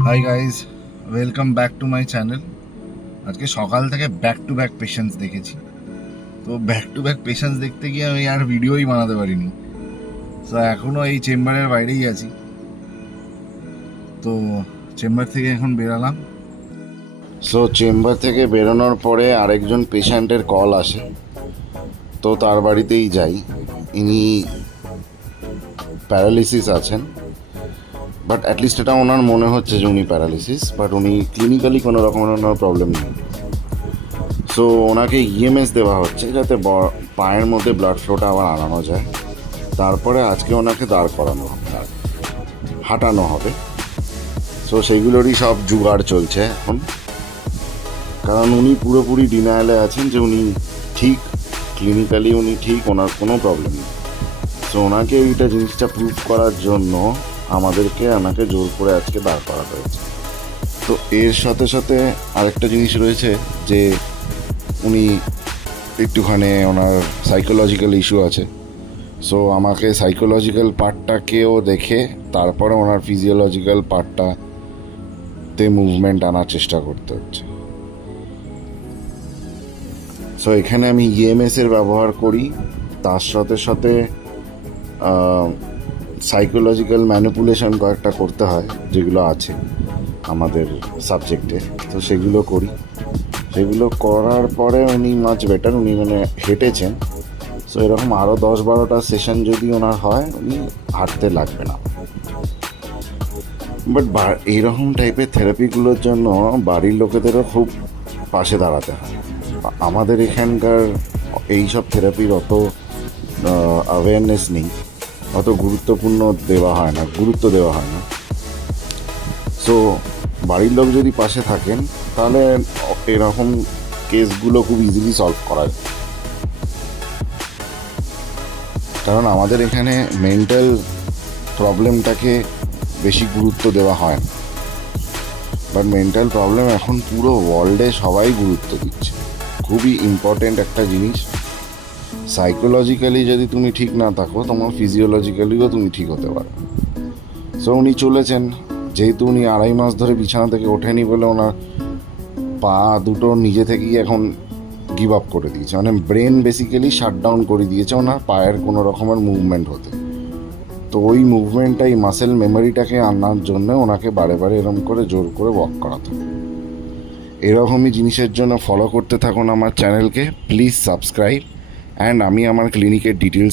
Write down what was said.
Hi guys, welcome back to my channel. আজকে সকাল থেকে ব্যাক টু ব্যাক পেশেন্টস দেখেছি। তো ব্যাক টু ব্যাক পেশেন্টস দেখতে গিয়ে আমি আর ভিডিওই বানাতে পারিনি। তো এখনও এই চেম্বারের বাইরেই আছি। তো চেম্বার থেকে এখন বেরালাম। চেম্বার থেকে বেরোনোর পরে আরেকজন পেশেন্টের কল আসে, তো তার বাড়িতেই যাই। ইনি প্যারালিসিস আছেন, বাট অ্যাটলিস্ট এটা ওনার মনে হচ্ছে যে উনি প্যারালিসিস, বাট উনি ক্লিনিক্যালি কোনো রকমের ওনার প্রবলেম নেই। সো ওনাকে ইএমএস দেওয়া হচ্ছে যাতে পায়ের মধ্যে ব্লাড ফ্লোটা আবার আনানো যায়। তারপরে আজকে ওনাকে দাঁড় করানো হবে, হাঁটানো হবে। সো সেইগুলোরই সব জোগাড় চলছে এখন, কারণ উনি পুরোপুরি ডিনায়ালে আছেন যে উনি ঠিক, ক্লিনিক্যালি উনি ঠিক, ওনার কোনো প্রবলেম নেই। সো ওনাকে এইটা জিনিসটা প্রুভ করার জন্য আমাদেরকে ওনাকে জোর করে আজকে দাঁড় করা হয়েছে। তো এর সাথে সাথে আরেকটা জিনিস রয়েছে যে উনি একটুখানি ওনার সাইকোলজিক্যাল ইস্যু আছে। সো আমাকে সাইকোলজিক্যাল পার্টটাকেও দেখে তারপরে ওনার ফিজিওলজিক্যাল পার্টটাতে মুভমেন্ট আনার চেষ্টা করতে হচ্ছে। সো এখানে আমি ইএমএসের ব্যবহার করি, তার সাথে সাথে সাইকোলজিক্যাল ম্যানিপুলেশন কয়েকটা করতে হয় যেগুলো আছে আমাদের সাবজেক্টে। তো সেগুলো করি, সেগুলো করার পরে উনি মাচ বেটার, উনি মানে হেঁটেছেন। সো এরকম আরও 10-12টা সেশন যদি ওনার হয়, উনি হাঁটতে লাগবে না। বাট এইরকম টাইপের থেরাপিগুলোর জন্য বাড়ির লোকেদেরও খুব পাশে দাঁড়াতে হয়। আমাদের এখানকার এইসব থেরাপির অত অ্যাওয়ারনেস নেই, অত গুরুত্ব দেওয়া হয় না। সো বাড়ির লোক যদি পাশে থাকেন তাহলে এরকম কেসগুলো খুব ইজিলি সলভ করা যায়। কারণ আমাদের এখানে মেন্টাল প্রবলেমটাকে বেশি গুরুত্ব দেওয়া হয় না, বাট মেন্টাল প্রবলেম এখন পুরো ওয়ার্ল্ডে সবাই গুরুত্ব দিচ্ছে। খুবই ইম্পর্টেন্ট একটা জিনিস। সাইকোলজিক্যালি যদি তুমি ঠিক না থাকো, তোমার ফিজিওলজিক্যালিও তুমি ঠিক হতে পারো। সো উনি চলেছেন, যেহেতু উনি 2.5 মাস ধরে বিছানা থেকে ওঠেনি বলে ওনার পা দুটো নিজে থেকেই এখন গিভ আপ করে দিয়েছে, মানে ব্রেন বেসিক্যালি শাটডাউন করে দিয়েছে ওনার পায়ের কোনো রকমের মুভমেন্ট হতে। তো ওই মুভমেন্টটাই মাসেল মেমোরিটাকে আনার জন্য ওনাকে বারে বারে এরকম করে জোর করে ওয়াক করাতে হবে। এরকমই জিনিসের জন্য ফলো করতে থাকুন আমার চ্যানেলকে, প্লিজ সাবস্ক্রাইব। অ্যান্ড আমি আমার ক্লিনিকের ডিটেলস